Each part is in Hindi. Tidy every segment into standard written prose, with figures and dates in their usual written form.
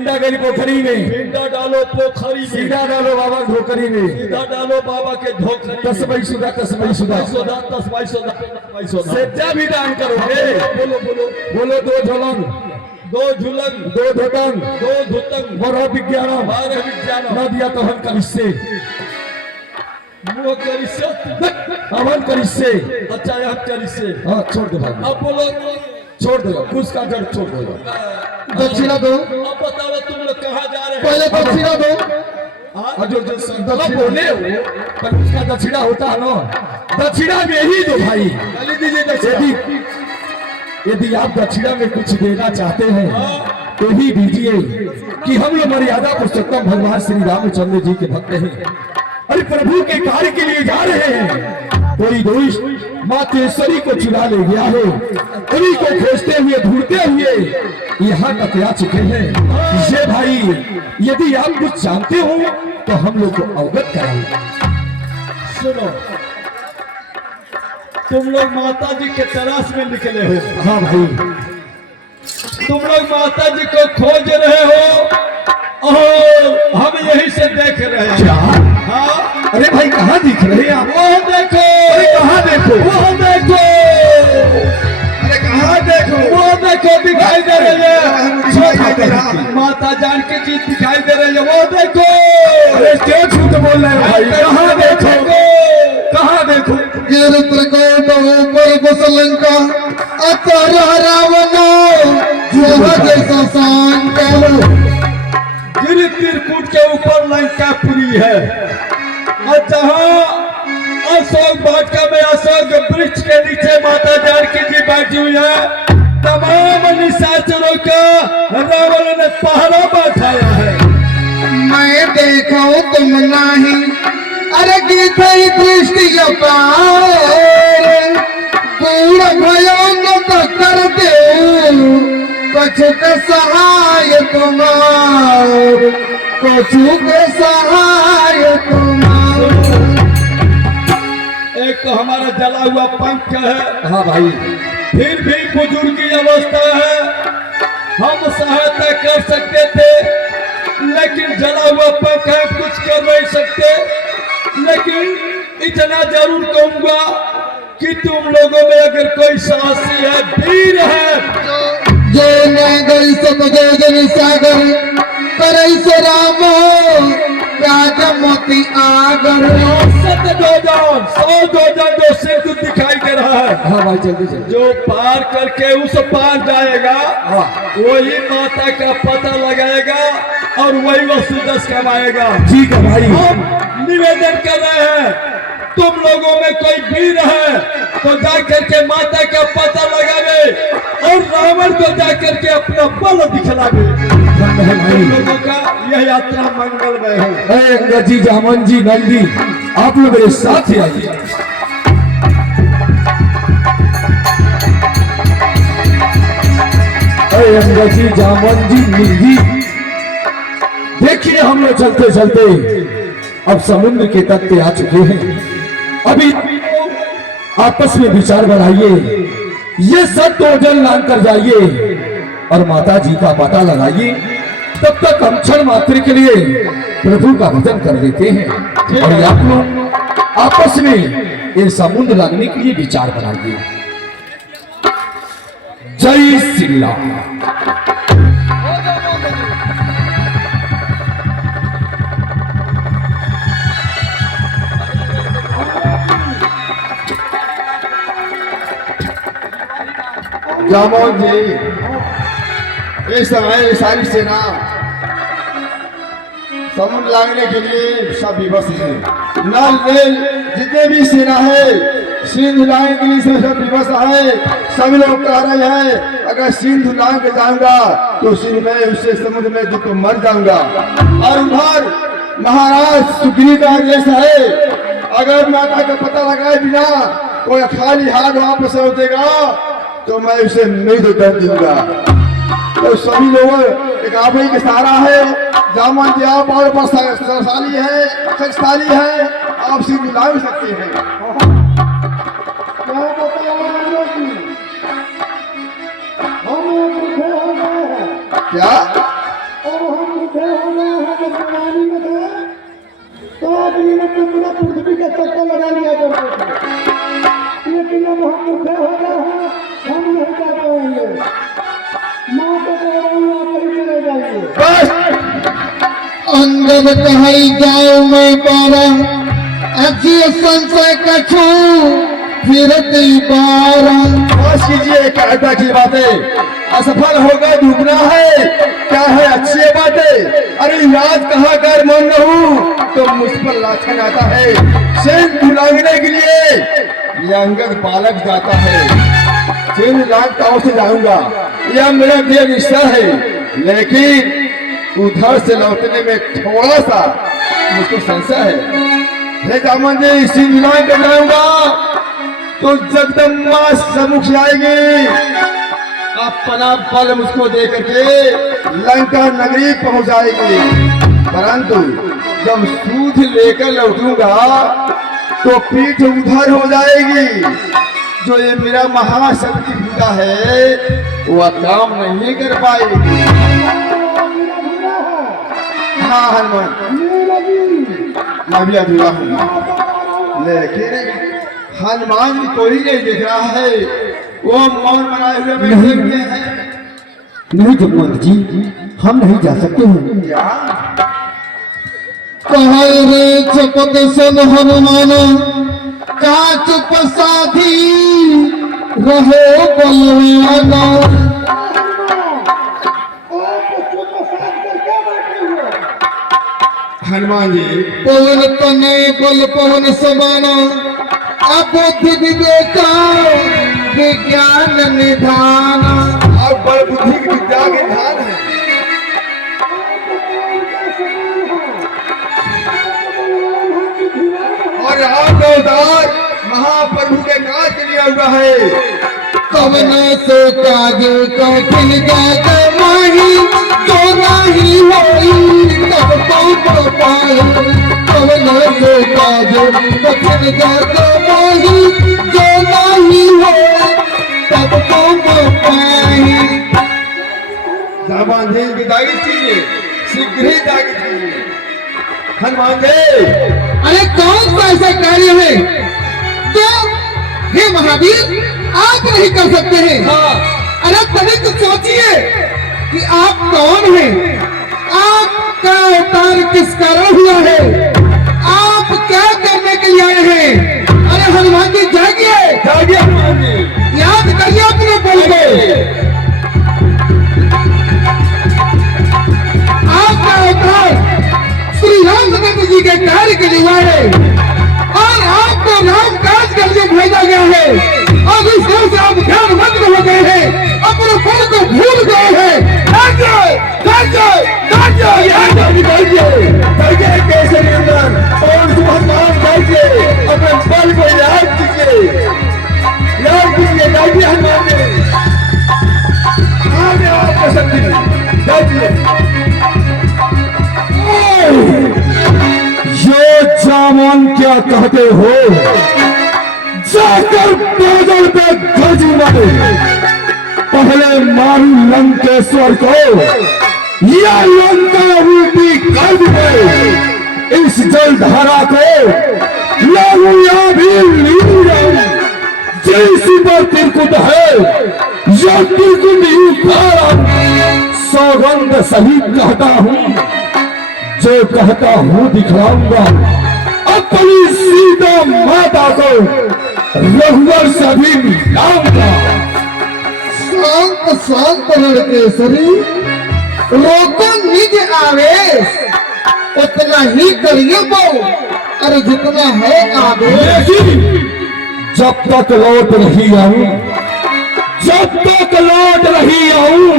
पिंडा गई पोखरी में, पिंडा डालो पोखरी में, सीधा डालो बाबा ढोकरी में, सीधा डालो बाबा के ढोकरी में। तस्मई सुधा तस्मई सुधा तस्माई सोदा। सेजा भी दान करोगे। बोलो बोलो बोलो दो झोलंग, दो झुलंग, दो धोतंग, दो धुतंग, बरो विज्ञानम, बारह विज्ञान, न दिया तो हम करिष्ये, मुँह करिष्ये, अमन करिष्ये। अच्छा हम करिष्ये। हाँ छोड़ दो भाई, अब बोलो, छोड़ दो, उसका जड़ छोड़ दो। दक्षिणा दो। अब बताओ तुम लोग कहाँ जा रहे पहले हैं? दक्षिणा दो। जो दक्षिणा बोले हो, पर उसका दक्षिणा होता है ना, दक्षिणा में ही दो भाई। गाली दीजिए दक्षिणा। यदि आप दक्षिणा में कुछ देना चाहते हैं तो ही दीजिए, कि हम लोग मर्यादा पुरुषोत्तम भगवान श्री रामचंद्र जी के भक्त हैं, अरे प्रभु के कार्य के लिए जा रहे हैं। कोई दोस्त मातेश्वरी को चुरा ले गया है, उन्हीं को खोजते हुए ढूंढते हुए यहाँ तक आ चुके हैं। ये भाई यदि आप कुछ जानते हो तो हम लोग को अवगत कराइए। सुनो, तुम लोग माता जी के तलाश में निकले हो। हाँ भाई, तुम लोग माता जी को खोज रहे हो और हम यही से देख रहे हैं। क्या? हाँ, अरे भाई कहाँ दिख रहे हैं आप? वो देखो, अरे कहाँ देखो? वो देखो, अरे कहाँ देखो? वो देखो दिखाई दे रही है, माता जानकी जी दिखाई दे रही है। वो देखो, अरे क्यों झूठ बोल रहे हो भाई? कहाँ देखो? कहाँ देखो? ऊपर बसलंका अतरा रावणा जो जैसा शांत गिर त्रिकुट के ऊपर लंकापुरी है, और जहाँ अशोक वाटिका में अशोक वृक्ष के नीचे माता जानकी जी बैठी हुई है, तमाम निशाचरों का रावण ने पहरा बैठाया है। मैं देखो तुम नहीं, अरे गीत दृष्टि अपार पूर्ण भयानक कर दे कछुक सहाय तुम्हार, कछुक सहाय तुम्हार। एक तो हमारा जला हुआ पंख है, हाँ भाई, फिर भी बुजुर्गी अवस्था है, हम सहायता कर सकते थे लेकिन जला हुआ पंख है, कुछ कर नहीं सकते। लेकिन इतना जरूर कहूंगा कि तुम लोगों में अगर कोई साहसी है, वीर है, जो न गई सब जन सागर करई से राम राजा मोती आगर। सत जोजन, 100 जोजन जो सिंधु दिखाई दे रहा है, हाँ भाई जल्दी जल्दी। जो पार करके उस पार जाएगा वही माता का पता लगाएगा और वही वसुदस कमाएगा। ठीक है भाई, हम निवेदन कर रहे हैं, तुम लोगों में कोई वीर है तो जाकर के माता का पता लगावे और रावण को जाकर के अपना बल दिखलावे। तुम लोगों का यह यात्रा मंगलमय हो। अंगद जी, जामन जी, नंदी, आप लोग मेरे साथ ही आइए। अंगद जी, जामन जी, नंदी, देखिए हम लोग चलते चलते अब समुद्र के तट पे आ चुके हैं। अभी आपस में विचार बढ़ाइए, ये सब टोजन लांग कर जाइए और माता जी का पता लगाइए। तब तक हम क्षण मात्र के लिए प्रभु का भजन कर देते हैं और आप लोग आपस में ये समुद्र लगने के लिए विचार बनाइए। जय श्री राम। जामोन जी, इस समय सारी सेना समुद्र लागने के लिए सब विवश है। नल रेल जितने भी सेना है सिंधु लांग के लिए सब विवश है। सभी लोग कह रहे हैं अगर सिंधु लांग के जाऊंगा तो सिंधु में उससे समुद्र में डूब तो मर जाऊंगा। और उधर महाराज सुग्रीव का आदेश है, अगर माता का पता लगाए बिना कोई खाली हाथ वापस लौटेगा तो मैं उसे मृत्यु दंड दूंगा। तो सभी लोग एक आप ही के सहारा है। जामन जी आप और शक्तिशाली है, शक्तिशाली है, आप सिंधु ला भी सकते हैं। क्या तो पूरा पृथ्वी का चक्कर लगा लिया करते थे, लेकिन अब हम बूढ़े हो गए हैं, हम नहीं जा पाएंगे। माँ को कह रहा हूँ आप कहीं चले जाइए। बस अंगद कहाई जाओ मैं पारा अच्छी संशय कछू फिरती बारा। बस कीजिए कहता की बातें, असफल होकर डूबना है, क्या है अच्छी बातें। अरे याद कहाँ कर मन रहूं तो मुझ पर लाछन आता है। सिंध लांगने के लिए ये अंगद बालक जाता है। सिंध लांग गाँव से जाऊंगा, यह मेरा दिया रिश्ता है, लेकिन उधर से लौटने में थोड़ा सा मुझको संशय है। हे दामन जी, सिंध लांग कर जाऊंगा तो जगदम्बा सम्मुख आएगी, अपना बल मुझको दे करके लंका नगरी पहुंच जाएगी। परंतु जब सूद लेकर लौटूंगा तो पीठ उधर हो जाएगी। जो ये मेरा महाशक्ति पूजा है वह काम नहीं कर पाएगी। हाँ हनुमान, मैं भी अधूरा हूँ, लेकिन हनुमान जी कोई नहीं देख रहा है, वो मौन बनाए हुए बैठे हुए हैं। नहीं जगवंत जी, हम नहीं जा सकते हैं। क्या कहल रे चपत सन हनुमान का चुप साधी रहो बलवाना। हनुमान जी, पवन तने बल पवन समाना अबुद्धि विवेका विज्ञान निधाना। आप बड़ बुद्धि की विद्या के ध्यान है। और आप अवतार महाप्रभु के काज के लिए हुआ है। कवन से काज कठिन जात माही तो नहीं होई तब तो पाए। कवन से काज कठिन जात माही तो नहीं होई तब तो पाए। हनुमान जी की दागी चाहिए, शीघ्र ही दागी चाहिए। हनुमान जी, अरे कौन सा ऐसा कार्य है तो हे महावीर आप नहीं कर सकते हैं। अरे तभी तो सोचिए कि आप कौन हैं, आपका अवतार किस कारण हुआ है, आप क्या करने के लिए आए हैं। अरे हनुमान जी जागिए, जागिए हनुमान जी। याद करिए अपने बल को। आपका अवतार श्री रामचंद्र जी के कार्य के लिए आए और आपको राम काज के लिए भेजा गया है। और इस तरह से आप ध्यान मग्न हो गए हैं, अपने बल को भूल गए हैं। कैसे निरंजन और भगवान जाइए, अपने बल को याद कीजिए, याद कीजिए। जाइए हनुमान जी, आगे आपको शक्ति जाइए। ये जामन क्या कहते हो, जाकर बादल पे ध्वज मारो। पहले मारू लंकेश्वर को या लंका रूपी कर दे। इस जलधारा को लागू या भी लीन जैसी पर तिरकुट है या तिरकुट उखाड़ा। सौगंध सही कहता हूँ, जो कहता हूँ दिखलाऊंगा। अपनी सीता माता को रघुवर से भी मिलाऊंगा। शांत शांत लड़केश्वरी, रोको निज आवेश, उतना ही करिए वो, अरे जितना है आवेश। लेकिन जब तक लौट नहीं आऊं, जब तक लौट नहीं आऊं,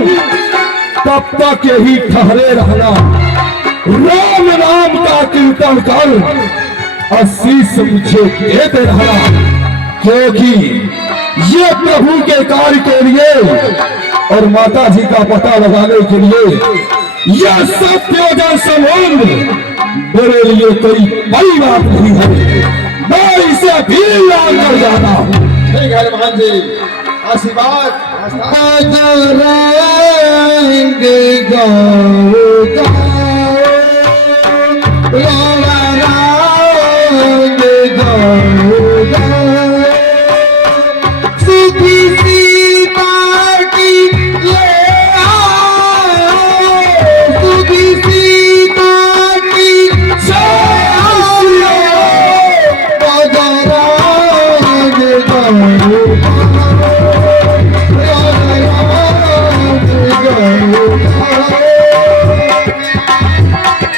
तब तक यही ठहरे रहना। राम राम का कीर्तन कर आशीष मुझे देते रहना, क्योंकि ये प्रभु के कार्य के लिए और माता जी का पता लगाने के लिए यह सत्योजन संबंध मेरे लिए कोई बड़ी बात नहीं है। मैं इसे भी लाल कर जाता हूँ। ठीक है हनुमान जी, आशीर्वाद रहेंगे गाओ गाओ, राम राम